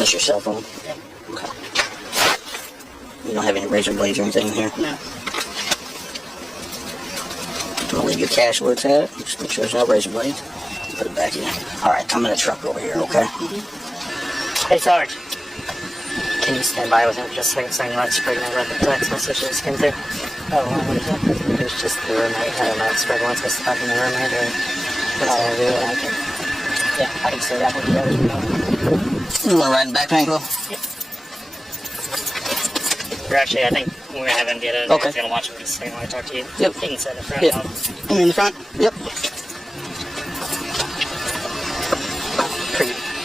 That's your cell phone? Yeah. Okay. You don't have any razor blades or anything in here? No. I'm gonna leave your cash where it's at. Just make sure there's no razor blades. Put it back in. Alright, I'm in a truck over here, okay? Hey, Sarge. Can you stand by with him just a second so I can let Sprig know about the text message that came through? Oh, what is that? It was just the roommate. I don't know if Sprig wants us to talk to the roommate or what's going to do. Okay. Yeah, I can say that when you guys know. You wanna ride in the back, Panko? Yeah. Or actually, I think we're going to have him get it. Okay. He's going to watch it just a second while I talk to you. Yep. He can sit in the front. Yeah. You in the front? Yep.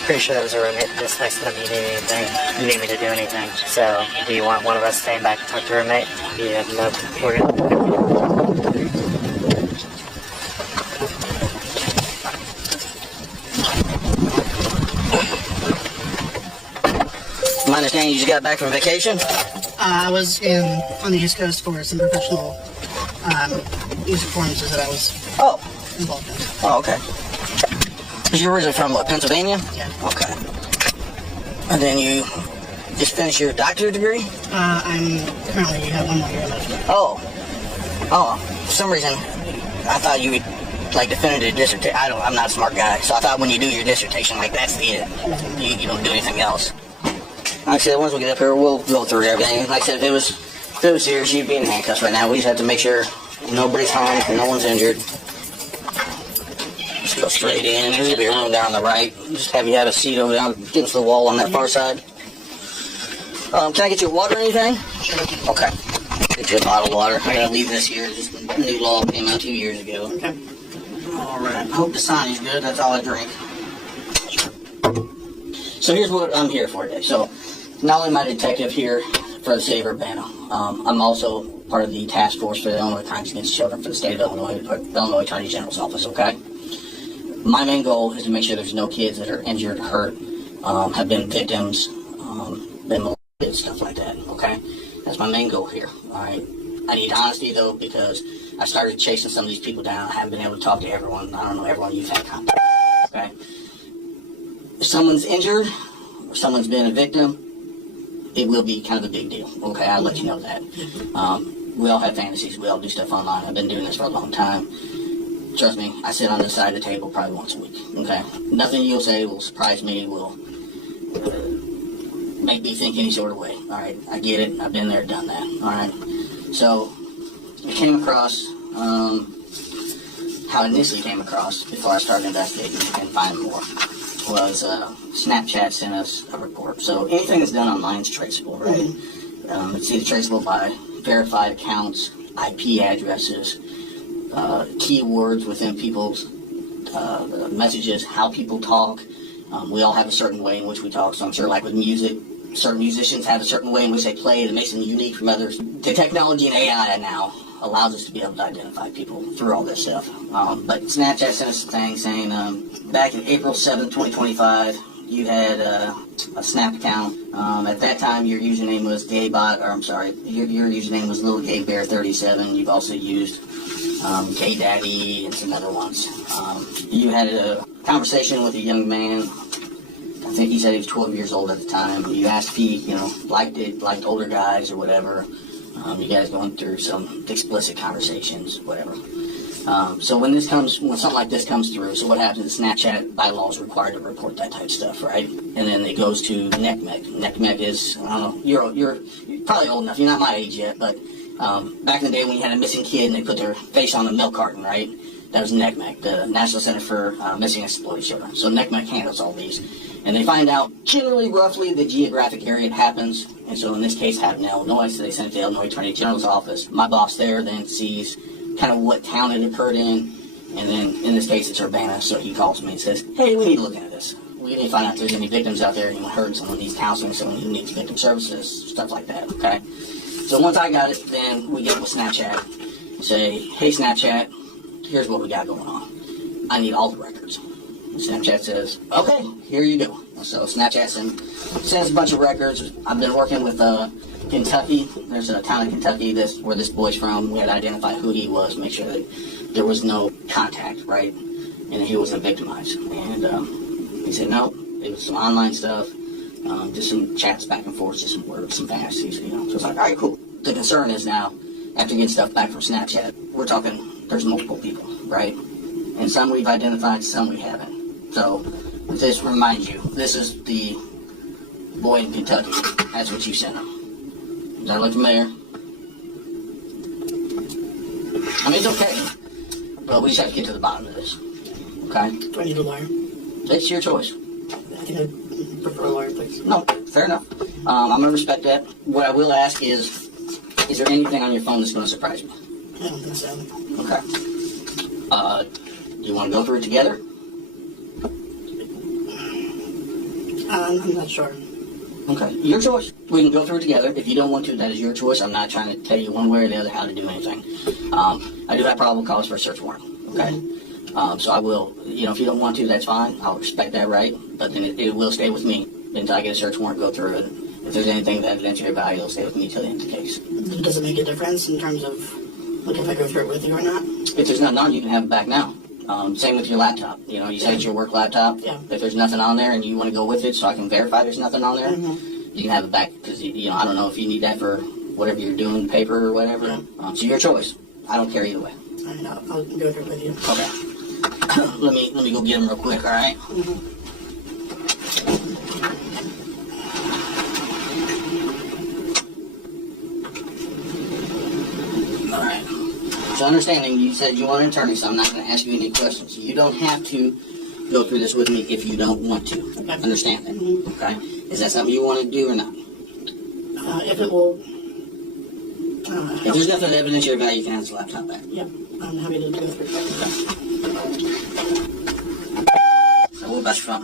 Pretty sure that was a roommate that just texted him. He didn't anything. You need me to do anything. So, do you want one of us staying back and talk to the roommate? Yeah, no. We're going to. My understanding you just got back from vacation? I was on the East Coast for some professional music performances that I was involved in. Oh, okay. You're originally from what, Pennsylvania? Yeah. Okay. And then you just finished your doctorate degree? I'm currently have 1 more year left. Oh. For some reason, I thought you would like definitive dissertation. I'm not a smart guy, so I thought when you do your dissertation, like that's the it. You don't do anything else. Like I said, once we get up here, we'll go through everything. Like I said, if it was serious, you'd be in handcuffs right now. We just have to make sure nobody's harmed and no one's injured. Just go straight in. There's gonna be a room down on the right. Just have you have a seat over down against the wall on that far side. Can I get you water or anything? Okay. Get you a bottle of water. I gotta leave this here. Just a new law came out 2 years ago. Okay. Alright. I hope the sign is good. That's all I drink. So here's what I'm here for today. So not only am I a detective here for the city of Urbana, I'm also part of the task force for the Illinois Crimes Against Children for the state of Illinois, or the Illinois Attorney General's office, okay? My main goal is to make sure there's no kids that are injured, hurt, have been victims, been molested, stuff like that, okay? That's my main goal here, alright? I need honesty, though, because I started chasing some of these people down. I haven't been able to talk to everyone. I don't know everyone you've had contact with, okay? If someone's injured, or someone's been a victim, it will be kind of a big deal, okay? I'll let you know that. We all have fantasies. We all do stuff online. I've been doing this for a long time. Trust me, I sit on this side of the table probably once a week, okay? Nothing you'll say will surprise me, will make me think any sort of way, all right? I get it. I've been there, done that, all right? So, I came across, how I initially came across before I started investigating and finding more was Snapchat sent us a report. So anything that's done online is traceable, right? It's either traceable by verified accounts, IP addresses, keywords within people's messages, how people talk. We all have a certain way in which we talk, so I'm sure like with music, certain musicians have a certain way in which they play that makes them unique from others. The technology and AI now allows us to be able to identify people through all this stuff. But Snapchat sent us a thing saying back in April 7th, 2025, you had a Snap account. At that time, your username was Gaybot, or I'm sorry, your username was Little Gay Bear 37. You've also used Gay Daddy and some other ones. You had a conversation with a young man. I think he said he was 12 years old at the time. You asked if he, liked older guys or whatever. You guys going through some explicit conversations, whatever. So when something like this comes through, so what happens is Snapchat by law is required to report that type of stuff, right? And then it goes to NCMEC. NCMEC is, I don't know, you're probably old enough. You're not my age yet, but back in the day when you had a missing kid and they put their face on the milk carton, right? That was NCMEC, the National Center for Missing and Exploited Children. So NCMEC handles all these. And they find out generally, roughly, the geographic area it happens. And so in this case, it happened in Illinois, so they sent it to the Illinois Attorney General's office. My boss there then sees kind of what town it occurred in. And then in this case, it's Urbana, so he calls me and says, hey, we need to look into this. We need to find out if there's any victims out there, anyone hurt, someone needs counseling, someone who needs victim services, stuff like that, okay? So once I got it, then we get with Snapchat and say, hey, Snapchat, here's what we got going on. I need all the records. Snapchat says, okay, here you go. So Snapchat sends a bunch of records. I've been working with Kentucky. There's a town in Kentucky where this boy's from. We had to identify who he was, make sure that there was no contact, right? And he wasn't victimized. And he said, no, it was some online stuff. just some chats back and forth, just some words, some fantasies, you know. So it's like, all right, cool. The concern is now, after getting stuff back from Snapchat, we're talking, there's multiple people, right? And some we've identified, some we haven't. So this reminds you, this is the boy in Kentucky. That's what you sent him. Does that look familiar? I mean, it's okay, but we just have to get to the bottom of this, okay? Do I need a lawyer? It's your choice. I think I'd prefer a lawyer, please. No, fair enough. I'm going to respect that. What I will ask is there anything on your phone that's going to surprise me? I don't think so. Okay. You want to go through it together? I'm not sure. Okay. Your choice. We can go through it together. If you don't want to, that is your choice. I'm not trying to tell you one way or the other how to do anything. I do have probable cause for a search warrant. Okay. So I will, you know, if you don't want to, that's fine. I'll respect that right. But then it will stay with me until I get a search warrant, go through it. If there's anything of evidentiary value, it'll stay with me till the end of the case. Does it make a difference in terms of, like, if I go through it with you or not? If there's nothing on, you can have it back now. Same with your laptop. You know, you said it's your work laptop. Yeah. If there's nothing on there and you want to go with it so I can verify there's nothing on there, you can have it back because, you know, I don't know if you need that for whatever you're doing, paper or whatever. Yeah. So your choice. I don't care either way. I mean, I'll go through it with you. Okay. let me go get them real quick, all right? All right. So understanding, you said you want an attorney, so I'm not going to ask you any questions. You don't have to go through this with me if you don't want to. Okay. Understand that, okay? Is that something you want to do or not? If it will... If there's nothing of evidentiary value, you can have this laptop back. yeah, I'm happy to go through it. So what about your phone?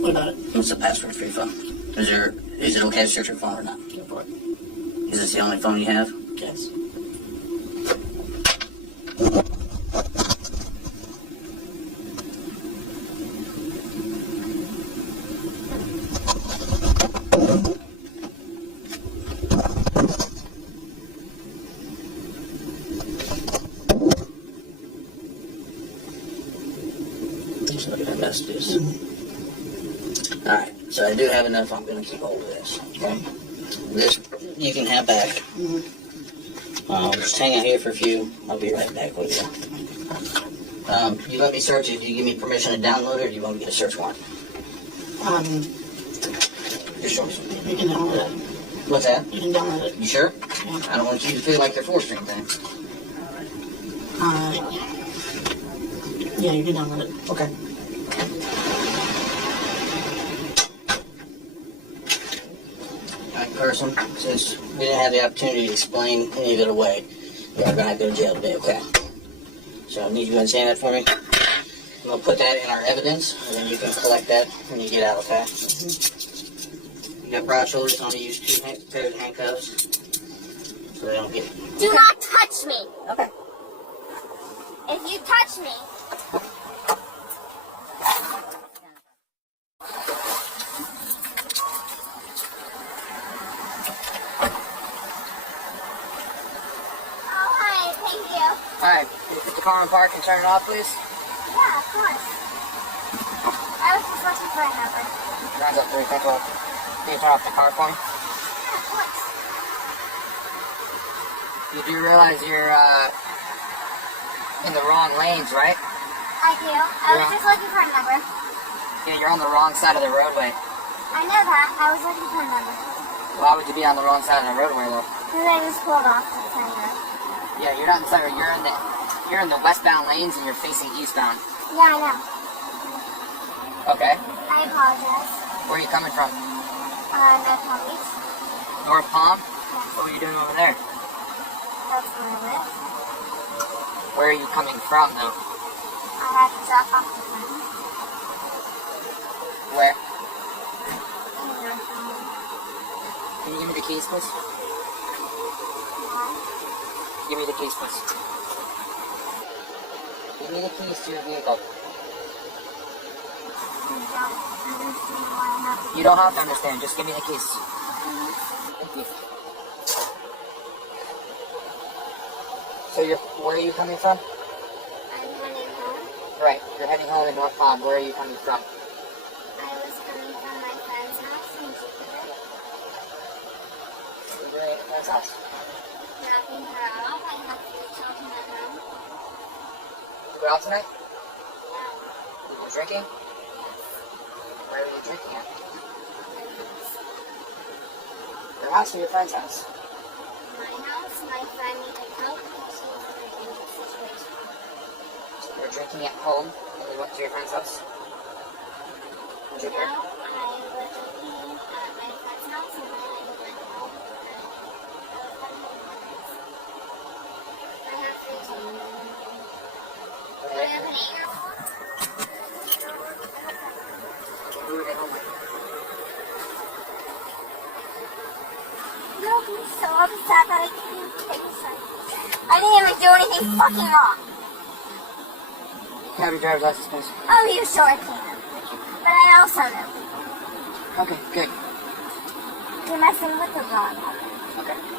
What about it? What's the password for your phone? Is it okay to search your phone or not? Go for it. Is this the only phone you have? Yes. Just look at that messages. Alright, so I do have enough. I'm going to keep hold of this. Okay. This you can have back. Just hang out here for a few. I'll be right back with you. You let me search it. Do you give me permission to download it, or do you want me to get a search warrant? Your choice. You can download it. What's that? You can download it. You sure? Yeah. I don't want you to feel like you're forced or anything. Yeah, you can download it. Okay. Alright, Carson, since we didn't have the opportunity to explain any of it away, you are going to have to go to jail today, okay? So I need you to understand that for me. I'm going to put that in our evidence, and then you can collect that when you get out, okay? You got broad shoulders, so I'm going to use 2 pairs of handcuffs so they don't get... Do not touch me. Okay. If you touch me, oh hi, thank you. Alright, can you put the car in park and turn it off, please? Yeah, of course. I was just looking for a number. Rounds up 3, thank you. Can you turn off the car for me? Yeah, of course. You do realize you're, in the wrong lanes, right? I do. I was just looking for a number. Yeah, you're on the wrong side of the roadway. I know that. I was looking for a number. Why would you be on the wrong side of the roadway, though? Because I just pulled off to turn around. Yeah, you're not in the side. You're in the westbound lanes and you're facing eastbound. Yeah, I know. Okay. I apologize. Where are you coming from? North Palm Beach. North Palm? Yes. What were you doing over there? That's where I live. Where are you coming from, though? I had to drop off the phone. Where? In North Palm Beach. Can you give me the keys, please? Give me the keys, please. Give me the keys to your vehicle. You don't have to understand. Just give me the keys. Thank you. So where are you coming from? I'm heading home. Right, you're heading home in North Palm. Where are you coming from? I friend's house? Dropping her off. I have to reach out to my room. You go out tonight? Yeah. You were drinking? Where were you drinking at? Your house or your friend's house? My house, my friend needed help because she was in a dangerous situation. So you were drinking at home and you went to your friend's house? What'd you Now, drink? I was drinking at my friend's house and then I went home. I have 3 children. I have an 8-year-old. Who were they home with? No, he's so upset that I can't take his son. I didn't even do anything fucking wrong. You have your driver's license, please. Oh, you sure can. But I also know Okay, good. you're messing with the wrong one. Okay.